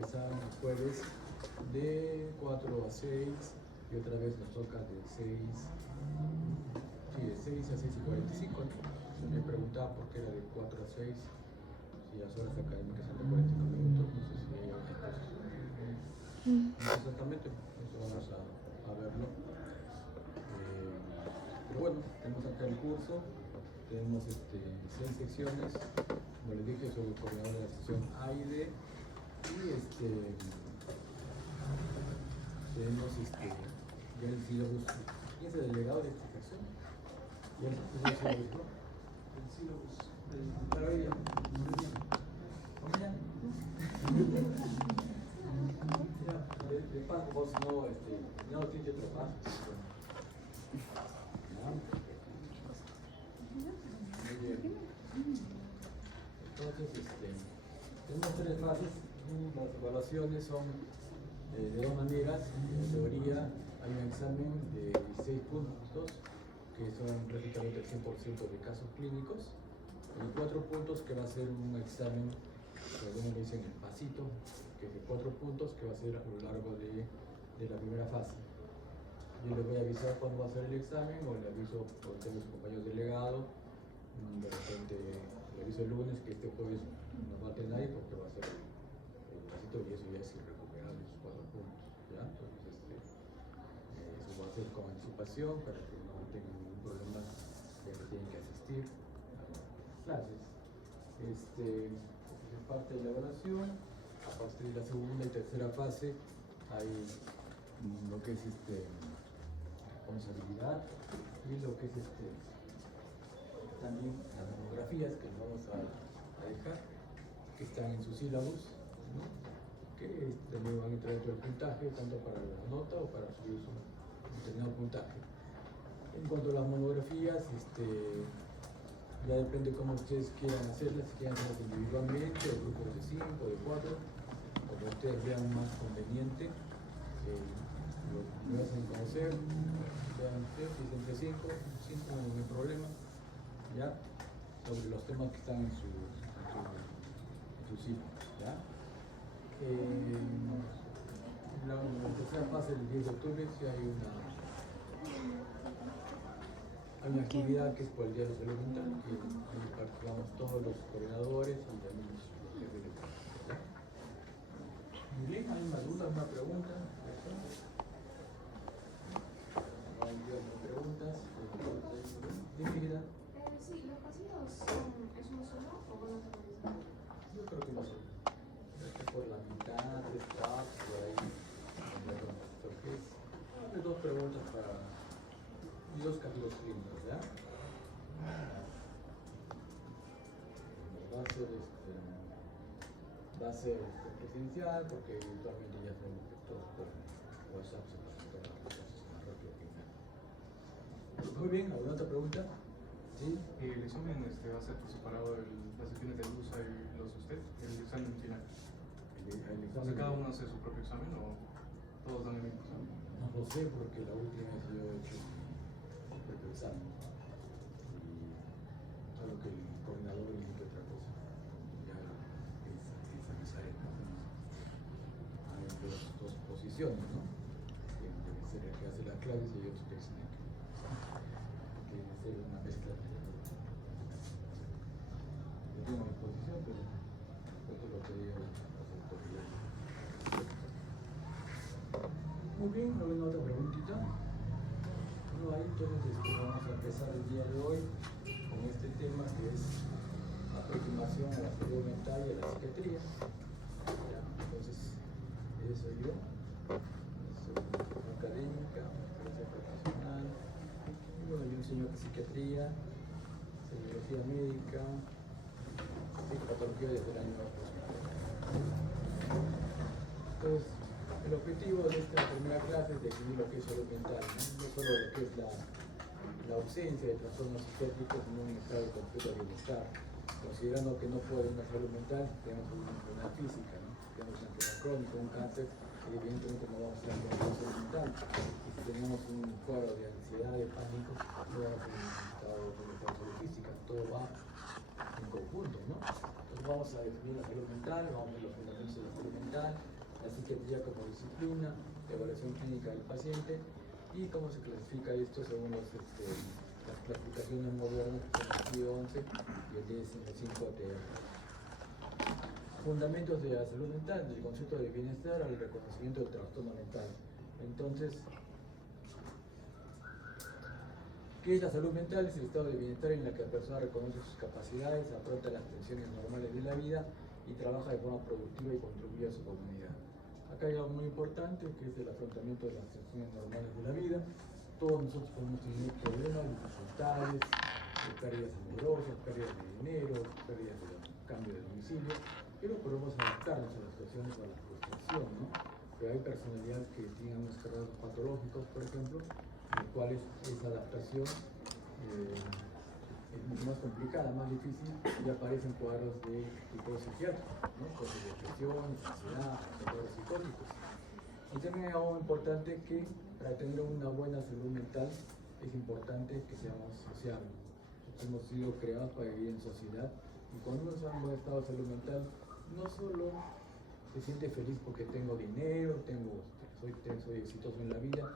empezar el jueves de 4 a 6 y otra vez nos toca de 6 a 6 y 45. ¿No? Me preguntaba por qué era de 4 a 6, si las horas académicas son de 45 minutos, no sé si hay objetos. No exactamente, eso vamos a verlo. Pero bueno, tenemos acá el curso, tenemos 6 secciones, como les dije, soy el coordinador de la sección A y D, y tenemos ya el sílabus. ¿Quién es el delegado de esta sección? ¿Ya el sílabus, no? El sílabus para ella. De paso, vos no tienes que trabajar. Muy bien. Entonces, tenemos 3 fases. Las evaluaciones son de 2 maneras. En teoría hay un examen de 16 puntos, que son prácticamente el 100% de casos clínicos, y 4 puntos que va a ser un examen, que algunos le dicen el pasito, que es de 4 puntos, que va a ser a lo largo de la primera fase. Yo le voy a avisar cuándo va a ser el examen, o le aviso por tener sus compañeros delegados. De repente le aviso el lunes que este jueves no falte nadie porque va a ser el pasito, y eso ya es irrecuperable, los 4 puntos, ¿ya? Entonces eso va a ser con anticipación para que no tengan ningún problema ya que tienen que asistir a las clases. Es parte de la evaluación. A partir de la segunda y tercera fase hay lo que es responsabilidad, y lo que es también las monografías que nos vamos a dejar, que están en sus sílabus, ¿no? Que también van a entrar dentro del puntaje, tanto para la nota o para subir su determinado puntaje. En cuanto a las monografías, ya depende cómo ustedes quieran hacerlas, si quieren hacerlas individualmente, o grupos de 5, de 4, como ustedes vean más conveniente. Lo hacen conocer, vean ustedes, si es entre 5, no hay problema, ¿ya? Sobre los temas que están en su sitio, ¿ya? La tercera fase, el 10 de octubre, sí hay una actividad que es por el Día de la Salud Mental, que ahí participamos todos los coordinadores y también los jefes de curso, ¿ya? Muy bien, ¿hay una duda, una pregunta? ¿No hay preguntas? ¿Dignidad? Sí, los pasitos ¿es uno solo o van a ser varios? Yo creo que no sé. Por la mitad, 3 tabs, por ahí. Porque es 2 preguntas y 2 capítulos clínicos, ¿ya? Va a ser presencial, porque eventualmente ya tenemos que todos por WhatsApp se presentan las cosas más rápido que nada. Muy bien, ¿alguna otra pregunta? ¿Sí? El examen va a ser por separado, las secciones de LUSA y los usted, el examen final. O sea, ¿cada uno hace su propio examen o todos dan el mismo examen? No lo sé, porque la última vez yo he hecho mi propio examen. Y solo que el coordinador me indique otra cosa. Ya es avisar, ¿no? Hay 2 posiciones, ¿no? Debe ser el que hace las clases y hay otro que es el que debe ser una mezcla. Yo tengo mi posición, pero esto es lo que diga las autoridades. Muy bien, ¿alguna otra preguntita? No hay, entonces vamos a empezar el día de hoy con este tema, que es aproximación a la salud mental y a la psiquiatría. ¿Ya? Entonces, eso soy yo. Soy académica, experiencia profesional. Y bueno, yo enseño psiquiatría, semiología médica, psicopatología desde el año 2000. Entonces, el objetivo de esta primera clase es definir lo que es salud mental, no solo lo que es la ausencia de trastornos psiquiátricos, sino un estado de completo bienestar, considerando que no puede haber una salud mental si tenemos una enfermedad física, ¿no? Si tenemos una enfermedad crónica, un cáncer, evidentemente no vamos a tener una salud mental. Y si tenemos un cuadro de ansiedad, de pánico, no vamos a tener un estado de salud física, todo va en conjunto, ¿no? Entonces vamos a definir la salud mental, vamos a ver los fundamentos de la salud mental, psiquiatría como disciplina, la evaluación clínica del paciente y cómo se clasifica esto según las clasificaciones modernas que son el CIE-11 y el DSM-5-TR. Fundamentos de la salud mental, del concepto de bienestar al reconocimiento del trastorno mental. Entonces, ¿qué es la salud mental? Es el estado de bienestar en la que la persona reconoce sus capacidades, afronta las tensiones normales de la vida y trabaja de forma productiva y contribuye a su comunidad. Acá hay algo muy importante que es el afrontamiento de las tensiones normales de la vida. Todos nosotros podemos tener problemas, dificultades, pérdidas amorosas, pérdidas de dinero, pérdidas de cambio de domicilio, pero podemos adaptarnos a las situaciones o a la frustración, ¿no? Pero hay personalidades que tienen unos rasgos patológicos, por ejemplo, en los cuales esa adaptación es mucho más complicada, más difícil, y aparecen cuadros de tipo psiquiátrico, ¿no? Con depresión, ansiedad, cuadros psicóticos. Y también hay algo importante que para tener una buena salud mental es importante que seamos sociables. Hemos sido creados para vivir en sociedad y cuando uno está en buen estado de salud mental, no solo se siente feliz porque tengo dinero, soy exitoso en la vida,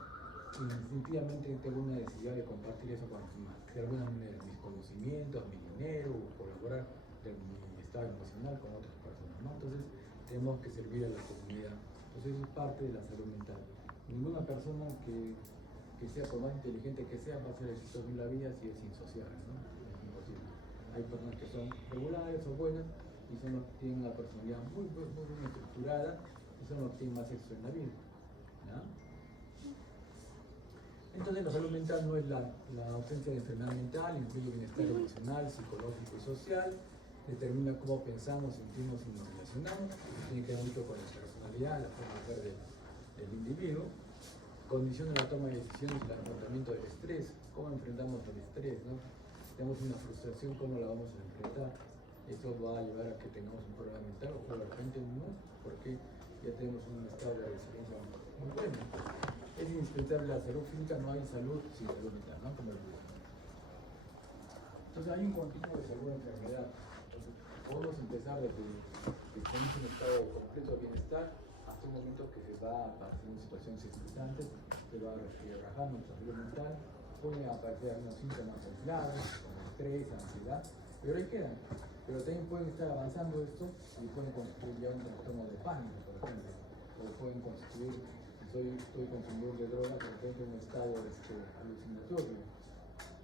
y instintivamente tengo una necesidad de compartir eso con los demás, de alguna manera, mis conocimientos, mi dinero, o colaborar de mi estado emocional con otras personas, ¿no? Entonces tenemos que servir a la comunidad. Entonces eso es parte de la salud mental. Ninguna persona que sea, por más inteligente que sea, va a ser exitosa en la vida si es insociable, ¿no? Es imposible. Hay personas que son regulares o buenas y son los que tienen una personalidad muy bien estructurada y son los que tienen más éxito en la vida, ¿ya? Entonces la salud mental no es la ausencia de enfermedad mental, incluye bienestar emocional, psicológico y social, determina cómo pensamos, sentimos y nos relacionamos, tiene que ver mucho con la personalidad, la forma de ser del individuo, condiciona la toma de decisiones y el afrontamiento del estrés, cómo enfrentamos el estrés, ¿no? Tenemos una frustración, cómo la vamos a enfrentar, eso va a llevar a que tengamos un problema mental o de repente no, porque ya tenemos un estado de resiliencia muy bueno. Es indispensable la salud física, no hay salud sin salud mental, ¿no? Como el budo. Entonces hay un continuo de salud y enfermedad. Entonces podemos empezar desde que tenemos un estado completo de bienestar hasta un momento que se va apareciendo situaciones estresantes, se va rajando nuestra salud mental, pueden aparecer algunos síntomas aislados, como estrés, ansiedad, pero ahí quedan. Pero también pueden estar avanzando esto y pueden constituir ya un trastorno de pánico, por ejemplo, o pueden constituir, si estoy consumidor de drogas, de repente un estado alucinatorio,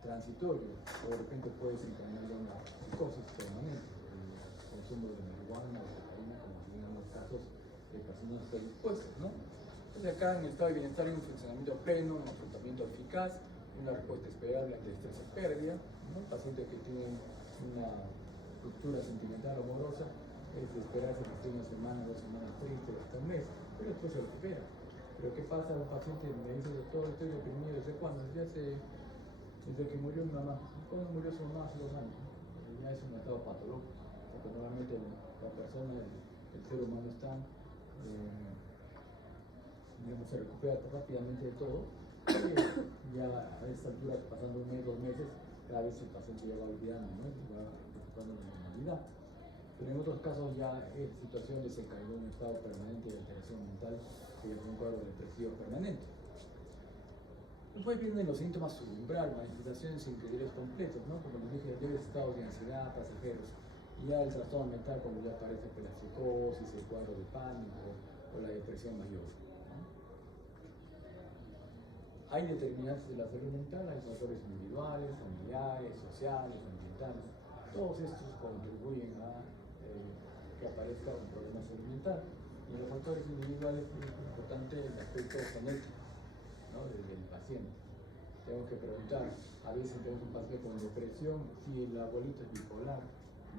transitorio, o de repente puede desencadenar una psicosis permanente, el consumo de marihuana o cocaína, como en algunos casos de personas predispuestas, ¿no? Entonces acá en el estado de bienestar hay un funcionamiento pleno, un afrontamiento eficaz, una respuesta esperable ante estrés o pérdida, ¿no? Pacientes que tienen una ruptura sentimental o amorosa, es de esperarse que esté una semana, 2 semanas triste, hasta un mes, pero después se recupera. Pero ¿qué pasa? Un paciente me dice, doctor, estoy deprimido, ¿desde cuándo? Desde que murió mi mamá. ¿Cuándo murió su mamá? Hace 2 años. Ya es un estado patológico, porque normalmente la persona, el ser humano está, digamos, se recupera rápidamente de todo. Y ya a esta altura, pasando un mes, 2 meses, cada vez el paciente ya va olvidando, ¿no? Y va recuperando la normalidad. Pero en otros casos ya es situación de se cayó en un estado permanente de alteración mental, que es un cuadro depresivo permanente. Después vienen los síntomas subumbral, manifestaciones individuales completas, ¿no? Como les dije, leves estados de ansiedad, pasajeros. Y ya el trastorno mental, cuando ya aparece pues, la psicosis, el cuadro de pánico o la depresión mayor, ¿no? Hay determinantes de la salud mental, hay factores individuales, familiares, sociales, ambientales. Todos estos contribuyen a que aparezca un problema de salud mental. Y en los factores individuales es importante el aspecto genético, ¿no? Del paciente. Tenemos que preguntar, a veces tenemos un paciente con depresión, si el abuelito es bipolar,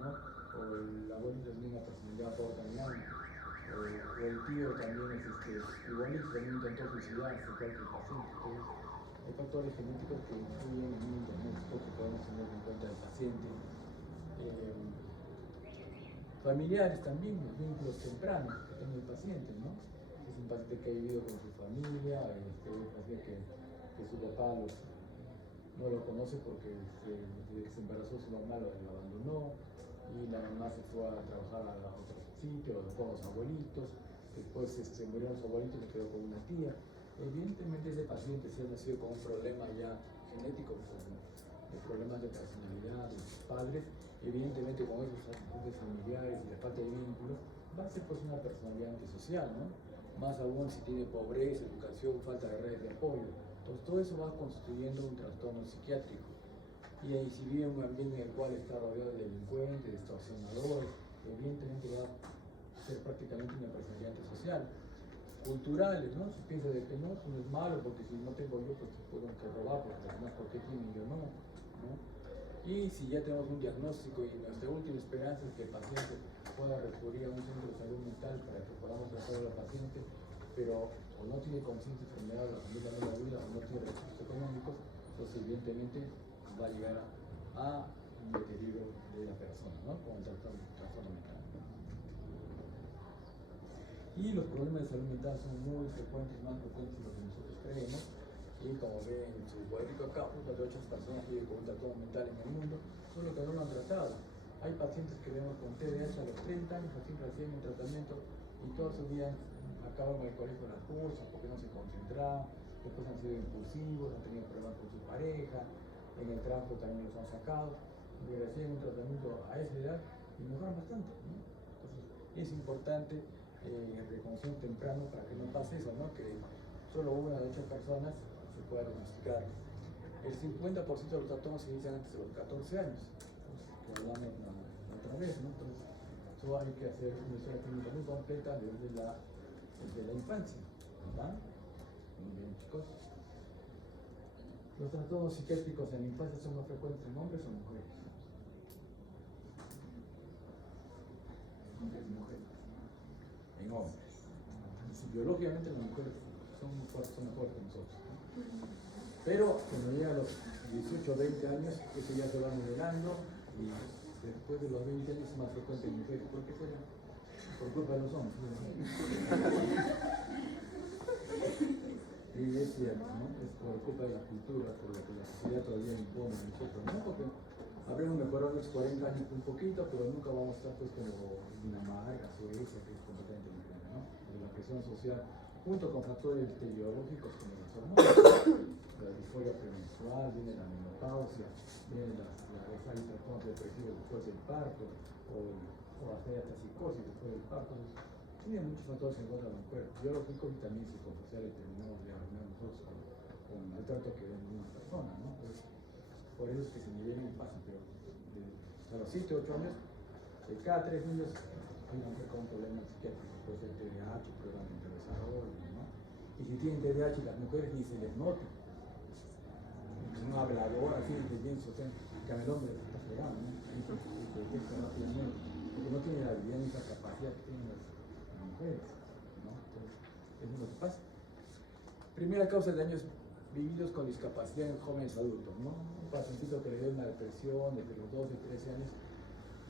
¿no? O el abuelito tiene una personalidad portaniana, o el tío también es igualito, también intentó suicidarse, igual que el paciente. Entonces, hay factores genéticos que influyen en un diagnóstico que podemos tener en cuenta del paciente. Familiares también, los vínculos tempranos que tiene el paciente, ¿no? Es un paciente que ha vivido con su familia, un paciente que su papá no lo conoce porque desde que se embarazó su mamá lo abandonó y la mamá se fue a trabajar a otro sitio, con los abuelitos, después murió su abuelito y me quedó con una tía. Evidentemente ese paciente se ha nacido con un problema ya genético, de problemas de personalidad de sus padres, evidentemente con esos antecedentes familiares y la falta de vínculo, va a ser pues una personalidad antisocial, ¿no? Más aún si tiene pobreza, educación, falta de redes de apoyo. Entonces todo eso va constituyendo un trastorno psiquiátrico. Y ahí si vive en un ambiente en el cual está rodeado de delincuentes, de extorsionadores, evidentemente va a ser prácticamente una personalidad antisocial. Culturales, ¿no? Si piensa de que no, eso no es malo, porque si no tengo yo, pues puedo que robar, porque además, ¿por qué tiene y yo no? Y si ya tenemos un diagnóstico y nuestra última esperanza es que el paciente pueda recurrir a un centro de salud mental para que podamos tratar al paciente, pero o no tiene conciencia de enfermedad, o la familia no la ayuda, o no tiene recursos económicos, entonces evidentemente va a llegar a un deterioro de la persona, ¿no? Con el trastorno mental. Y los problemas de salud mental son muy frecuentes, más frecuentes de lo que nosotros creemos. Y como ven en su cuadrito acá, una de 8 personas viven con un trastorno mental en el mundo, solo que no lo han tratado. Hay pacientes que vemos con TDAH a los 30 años, así recién en tratamiento, y toda su vida acaban en el colegio las cursas porque no se concentraban, después han sido impulsivos, han tenido problemas con su pareja, en el trabajo también los han sacado, y reciben un tratamiento a esa edad y mejoran bastante, ¿no? Entonces, es importante reconocer temprano para que no pase eso, ¿no? Que solo una de 8 personas se pueda diagnosticar. El 50% de los trastornos se inician antes de los 14 años, que hablamos la otra vez, ¿no? Entonces, eso hay que hacer una historia clínica muy completa desde la infancia, ¿verdad? Muy bien, chicos. Los trastornos psiquiátricos en la infancia son más frecuentes en hombres o mujeres. Mujeres. En hombres. Biológicamente las mujeres son mejores que nosotros, ¿no? Pero cuando llega a los 18 o 20 años, eso ya se va nivelando y después de los 20 años es más frecuente en mujeres. ¿Por qué será? Por culpa de los hombres. Y es cierto, ¿no? Es por culpa de la cultura, por lo que la sociedad todavía impone a nosotros, ¿no? Porque habremos mejorado en los 40 años un poquito, pero nunca vamos a estar pues como Dinamarca, Suecia, que es completamente diferente, ¿no? De la presión social, junto con factores biológicos como las hormonas, la disforia premenstrual, viene la menopausia, viene hay trastornos depresivos después del parto, o hasta psicosis después del parto. Tiene muchos factores en contra de la mujer, biológicos y también psicosociales, terminamos de arruinar nosotros con el trato que ven una persona, ¿no? Pues, por eso es que se nivelan y pasan, pero a los 7 o 8 años, de cada 3 niños hay una mujer con un problema psiquiátrico, puede ser TDAH, problemas de desarrollo, ¿no? Y si tienen TDAH las mujeres ni se les nota. Un hablador así de bien, o sea, que el hombre está fregado, ¿no? Porque no tiene la habilidad ni la capacidad que tienen las mujeres, ¿no? Entonces, eso es lo que pasa. Primera causa de daños vividos con discapacidad en jóvenes adultos, ¿no? Un pacientito que le dio una depresión desde los 12, 13 años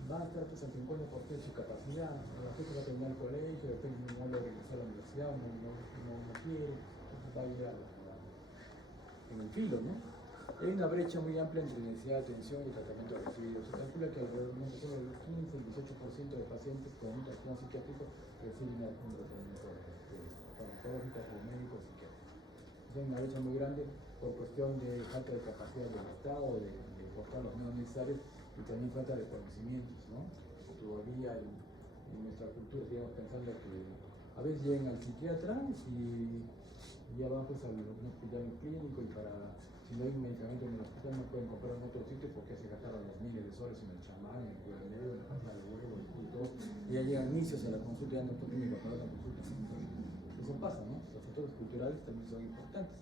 va a estar pues al 50% de su capacidad, a la fecha va a terminar el colegio, después no le regresar a la universidad, no quiere, entonces va a ir en el filo, ¿no? Hay una brecha muy amplia entre necesidad de atención y tratamiento recibido. Se calcula que alrededor de solo el 15 y 18% de pacientes con un trastorno psiquiátrico reciben un tratamiento farmacológico o médico psiquiátrico. Es una brecha muy grande por cuestión de falta de capacidad del Estado de aportar los medios necesarios y también falta de conocimientos, ¿no? Todavía en nuestra cultura sigamos pensando que a veces llegan al psiquiatra y ya van pues a un hospital clínico y si no hay un medicamento en el hospital no pueden comprar en otro sitio porque se gastaron los miles de soles en el chamán, en el cuernero, en la pasta de huevo y todo. Y ya llegan inicios a la consulta y ya no tienen que pagar la consulta. Eso pasa, ¿no? Los factores culturales también son importantes.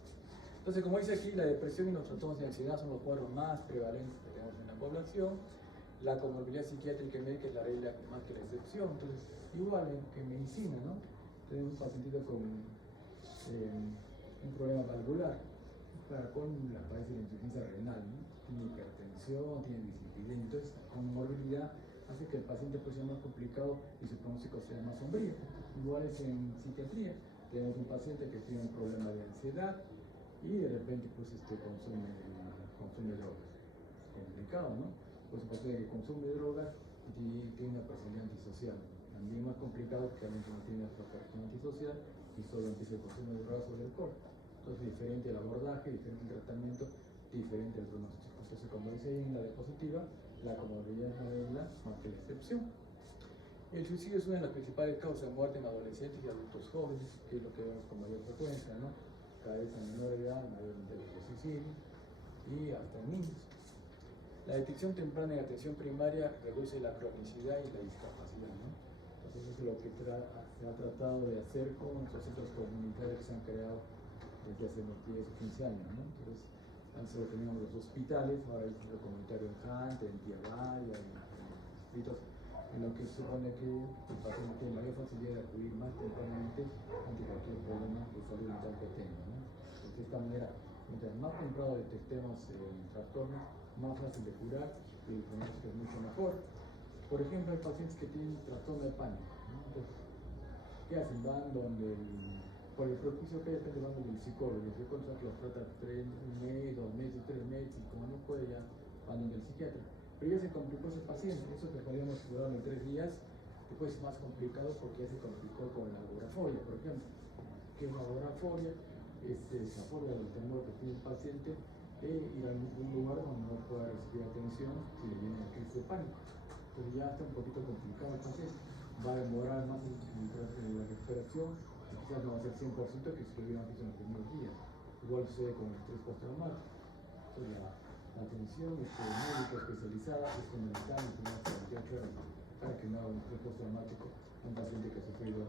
Entonces, como dice aquí, la depresión y los trastornos de ansiedad son los cuadros más prevalentes que tenemos en la población. La comorbilidad psiquiátrica y médica es la regla más que la excepción. Entonces, igual que en medicina, ¿no? Tenemos un pacientito con un problema valvular, con la padece de insuficiencia renal, ¿no? Tiene hipertensión, tiene dislipidemia, entonces la comorbilidad hace que el paciente pues sea más complicado y su pronóstico sea más sombrío. Igual es en psiquiatría, tenemos un paciente que tiene un problema de ansiedad y de repente pues consume drogas. Es complicado, ¿no? Pues un paciente que consume drogas y tiene una personalidad antisocial, también más complicado que alguien que no tiene afectación antisocial y solo empieza el consumo de drogas o de alcohol. Entonces, diferente el abordaje, diferente el tratamiento, diferente el pronóstico. Entonces, como dice ahí en la diapositiva, la comorbilidad es la regla más que la excepción. El suicidio es una de las principales causas de muerte en adolescentes y adultos jóvenes, que es lo que vemos con mayor frecuencia, ¿no? Cada vez a menor edad, mayor interés de suicidio y hasta en niños. La detección temprana y atención primaria reduce la cronicidad y la discapacidad, ¿no? Entonces eso es lo que se ha tratado de hacer con los centros comunitarios que se han creado desde hace unos 10 o 15 años, ¿no? Entonces, antes lo teníamos los hospitales, ahora hay centro comunitario en Jante, en Tía Valle, en distritos, en lo que se supone que el paciente tiene mayor facilidad de acudir más tempranamente ante cualquier problema de salud mental que tenga, ¿no? Entonces, de esta manera, mientras más temprano detectemos trastornos, más fácil de curar y el pronóstico es mucho mejor. Por ejemplo, hay pacientes que tienen trastorno de pánico, ¿no? Entonces, ¿qué hacen? Van donde por el propicio que hay, van donde el psicólogo. El psicólogo que los trata 1 mes, 2 meses, 3 meses, y como no puede ya, van donde el psiquiatra. Pero ya se complicó ese paciente, eso que podíamos curar en 3 días, después es más complicado porque ya se complicó con la agoraforia, por ejemplo. ¿Qué es la agoraforia? Es esa fobia del temor que tiene el paciente de ir a algún lugar donde no pueda recibir atención si le viene una crisis de pánico. Entonces ya está un poquito complicado el paciente, va a demorar más en la recuperación, quizás no va a ser 100% que si lo hubieran visto en los primeros días. Igual sucede con el estrés postraumático. Entonces la atención médica especializada es fundamental en las primeras 48 horas para que no haga un estrés postraumático a un paciente que ha sufrido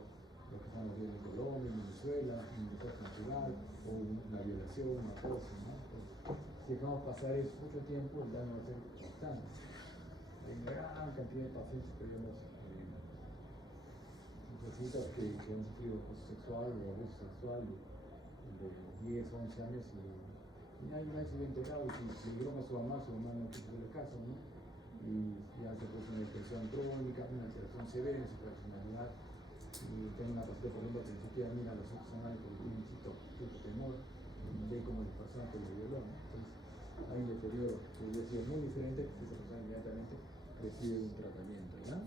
lo que estamos viendo en Colombia, en Venezuela, un desastre natural o una violación, una cosa, ¿no? Entonces, si dejamos pasar eso mucho tiempo, el daño va a ser constante. Hay una gran cantidad de pacientes que vemos necesitas que han sufrido acoso sexual o abuso sexual de 10 o 11 años y nadie se había enterado y si le dieron a su mamá no quiso hacerle caso, ¿no? Y ya se puso una depresión crónica, una alteración severa en su personalidad. Y tengo una paciente, por ejemplo, que ni siquiera mira a los ojos a nadie porque tiene un cierto temor y ve como la persona que le violó, ¿no? Entonces, hay un deterioro que hubiera sido muy diferente que esa persona inmediatamente recibe un tratamiento, ¿ya?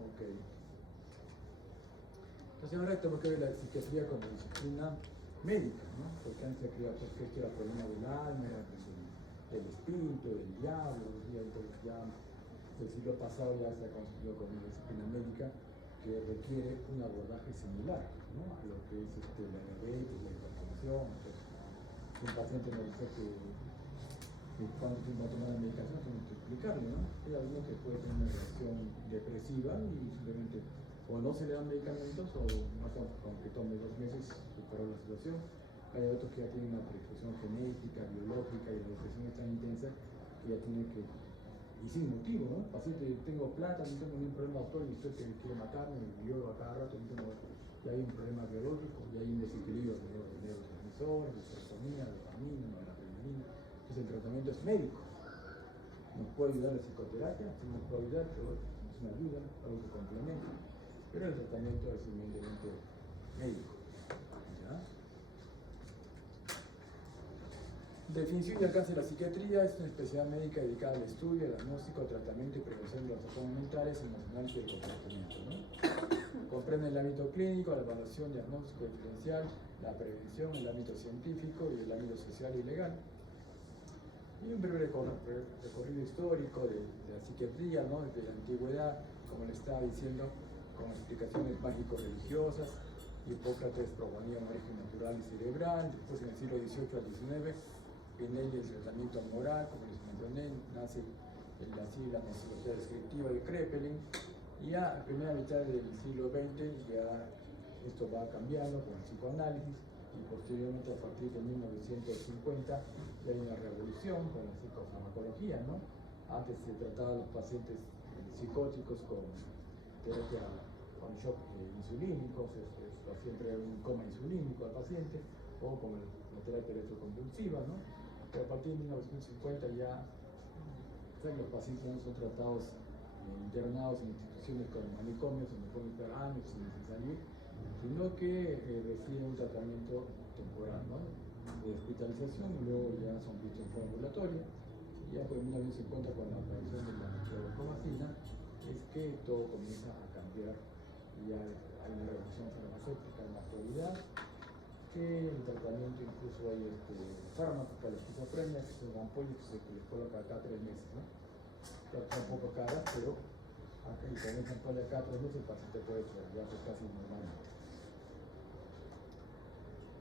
Ok. Entonces ahora tenemos que ver la psiquiatría como disciplina médica, ¿no? Porque antes se creía pues, que esto era problema del alma, era del espíritu, del diablo, y entonces ya el siglo pasado ya se ha construido como una disciplina médica que requiere un abordaje similar, ¿no? A lo que es la diabetes, la hipertensión. Entonces, si un paciente nos dice que cuando tiene que tomar la medicación, tenemos que explicarle, ¿no? Hay algunos que puede tener una reacción depresiva y simplemente o no se le dan medicamentos o aunque tome 2 meses superó la situación. Hay otros que ya tienen una predisposición genética, biológica y la depresión es tan intensa que ya tiene que, y sin motivo, ¿no? Paciente, tengo plata, no tengo ningún problema, doctor, y usted que quiere matarme, y lloro a cada rato, ya hay un problema biológico, ya hay un desequilibrio de neurotransmisores, de serotonina, de dopamina, de la adrenalina. Entonces el tratamiento es médico. Nos puede ayudar la psicoterapia, sí nos puede ayudar, pero es una ayuda, algo que complementa. Pero el tratamiento es evidentemente médico. ¿Ya? Definición y alcance de la psiquiatría es una especialidad médica dedicada al estudio, al diagnóstico, tratamiento y prevención de los trastornos mentales, emocionales y del comportamiento, ¿no? Comprende el ámbito clínico, la evaluación, diagnóstico diferencial, la prevención, el ámbito científico y el ámbito social y legal. Y un breve recorrido histórico de la psiquiatría, ¿no? Desde la antigüedad, como le estaba diciendo, con explicaciones mágico-religiosas. Hipócrates proponía un origen natural y cerebral. Después, en el siglo XVIII al XIX, Pinelli el tratamiento moral, como les mencioné, nace la psicología descriptiva de Kraepelin. Y ya a primera mitad del siglo XX ya esto va cambiando con el psicoanálisis y posteriormente a partir de 1950 ya hay una revolución con la psicofarmacología, ¿no? Antes se trataba a los pacientes psicóticos con terapia con shock insulínico, se hacía siempre un coma insulínico al paciente, o con la terapia electroconvulsiva, ¿no? Pero a partir de 1950 ya los pacientes no son tratados internados en instituciones como manicomios, donde pueden estar años sin salir, sino que reciben un tratamiento temporal, ¿no? De hospitalización y luego ya son vistos en forma ambulatoria. Y ya por 1950, con la aparición de la clorpromazina, es que todo comienza a cambiar. Ya hay una revolución farmacéutica en la actualidad, que el tratamiento incluso hay fármacos para la esquizofrenia, que son ampollas que se les coloca cada 3 meses, ¿no? Son un poco caras, pero acá y con esa ampolla cada 3 meses el paciente puede desarrollarse casi normalmente.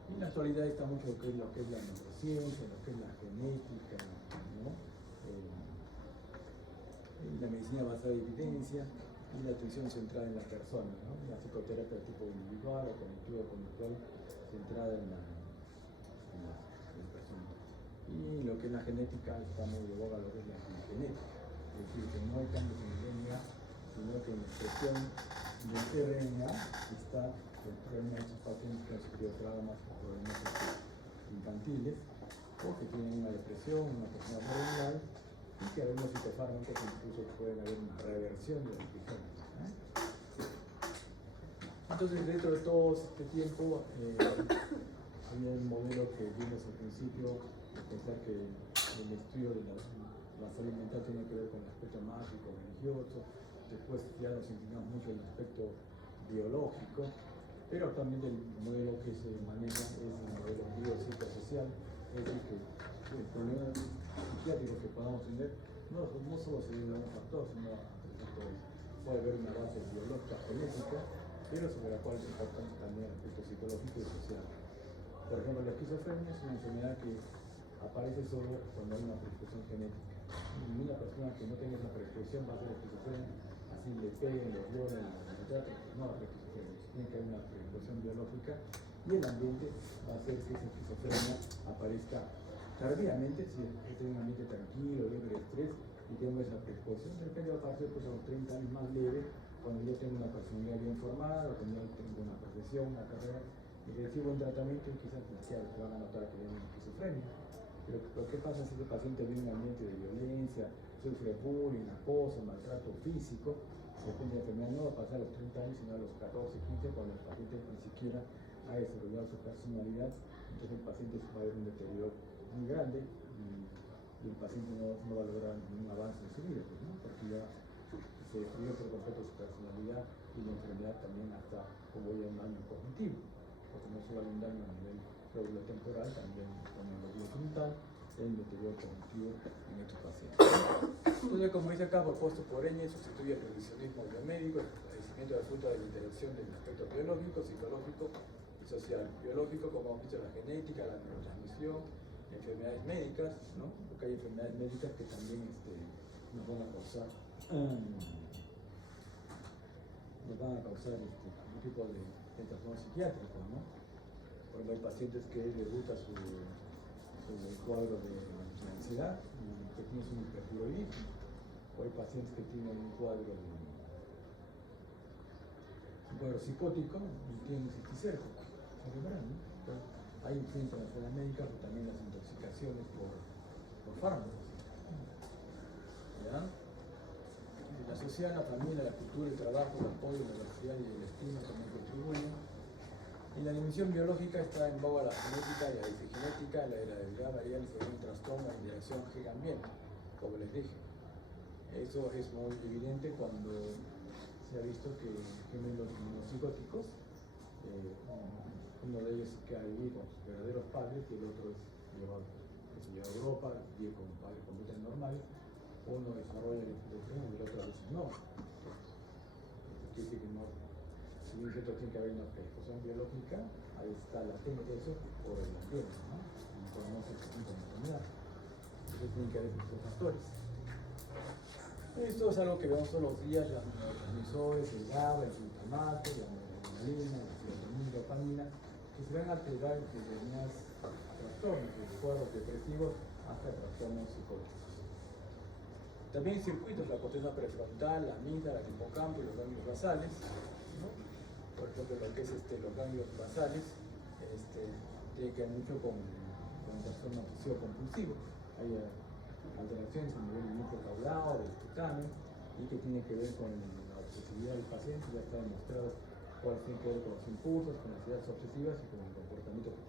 Y en la actualidad está mucho lo que es la neurociencia, lo que es la genética, ¿no? La medicina basada en evidencia y la atención centrada en la persona, ¿no? La psicoterapia de tipo individual o cognitivo-conductual centrada en las personas. Y lo que es la genética está muy de boga lo que es la genética, es decir, que no hay cambios en el DNA, sino que en la expresión del RNA está el problema de esos pacientes que han sufrido traumas o problemas infantiles o que tienen una depresión, una persona hormonal y que algunos fitofármacos incluso pueden haber una reversión de la epidemia. Entonces, dentro de todo este tiempo, había un modelo que vimos al principio, de pensar que el estudio de la salud mental tiene que ver con el aspecto mágico, religioso. Después ya nos inclinamos mucho en el aspecto biológico, pero actualmente el modelo que se maneja es el modelo biopsicosocial, es decir, que el problema psiquiátrico que podamos tener no solo se debe a un factor, sino a 3 factores. Puede haber una base biológica, genética, pero sobre la cual es importante también el aspecto psicológico y social. Por ejemplo, la esquizofrenia es una enfermedad que aparece solo cuando hay una predisposición genética. Y una persona que no tenga esa predisposición va a ser esquizofrenia, así le peguen, lo violen, no va a ser esquizofrenia. Tiene que haber una predisposición biológica y el ambiente va a hacer que esa esquizofrenia aparezca tardíamente, si es un ambiente tranquilo, libre de estrés y tengo esa predisposición. De repente va a aparecer pues, a los 30 años más leve, cuando yo tengo una personalidad bien formada, cuando yo tengo una profesión, una carrera y recibo un tratamiento y quizás se van a notar que tienen esquizofrenia. Pero ¿qué pasa si ese paciente vive en un ambiente de violencia, sufre bullying, acoso, maltrato físico? De repente la enfermedad no va a pasar a los 30 años, sino a los 14, 15, cuando el paciente ni siquiera ha desarrollado su personalidad. Entonces el paciente va a ver un deterioro muy grande y el paciente no va a lograr ningún avance en su vida, pues, ¿no? Porque ya se destruyó por completo su personalidad y la enfermedad también hasta como ya un daño cognitivo, porque no solo hay un daño a nivel temporal, también con el frontal, el deterioro cognitivo en estos pacientes. Entonces, como dice acá, propuesto por Eñe, sustituye el revisionismo biomédico, el establecimiento resulta de la interacción del aspecto biológico, psicológico y social. Biológico, como hemos dicho, la genética, la neurotransmisión, enfermedades médicas, ¿no? Porque hay enfermedades médicas que también nos van a causar algún tipo de trastorno psiquiátrico, ¿no? Por ejemplo, hay pacientes que les gusta su cuadro de ansiedad y que tienen un hipertiroidismo, o hay pacientes que tienen un cuadro psicótico y tienen cisticerco cerebral, ¿no? Entonces, hay influencia en las enfermedades médicas, pero también las intoxicaciones por fármacos. ¿Ya? La sociedad, la familia, la cultura, el trabajo, el apoyo, la universidad y el destino también contribuyen. Y la dimensión biológica está en boga la genética y la epigenética, la heredabilidad variable según el trastorno de interacción gen-ambiente, como les dije. Eso es muy evidente cuando se ha visto que tienen los psicóticos, uno de ellos que ha vivido con sus verdaderos padres y el otro es llevado a Europa, vive con un padre completamente normal. Uno desarrolla el depresión y el otro a veces no. Quiere decir que no, si bien cierto tiene que haber una predisposición biológica, ahí está latente eso por el ambiente, ¿no? Por no ser presente en la enfermedad. Entonces tienen que haber estos factores. Esto es algo que vemos todos los días, los neurotransmisores, el GABA, el glutamato, la noradrenalina, la serotonina, la dopamina, que se van a alterar en determinados trastornos, desde cuadros depresivos hasta trastornos psicóticos. También circuitos, la corteza prefrontal, la amígdala, el hipocampo y los ganglios basales, ¿no? Por ejemplo, lo que es los ganglios basales, tiene que ver mucho con el trastorno obsesivo compulsivo. Hay alteraciones a nivel del núcleo caudado, del cutáneo, y que tiene que ver con la obsesividad del paciente. Ya está demostrado cuáles tienen que ver con los impulsos, con las ideas obsesivas y con el comportamiento que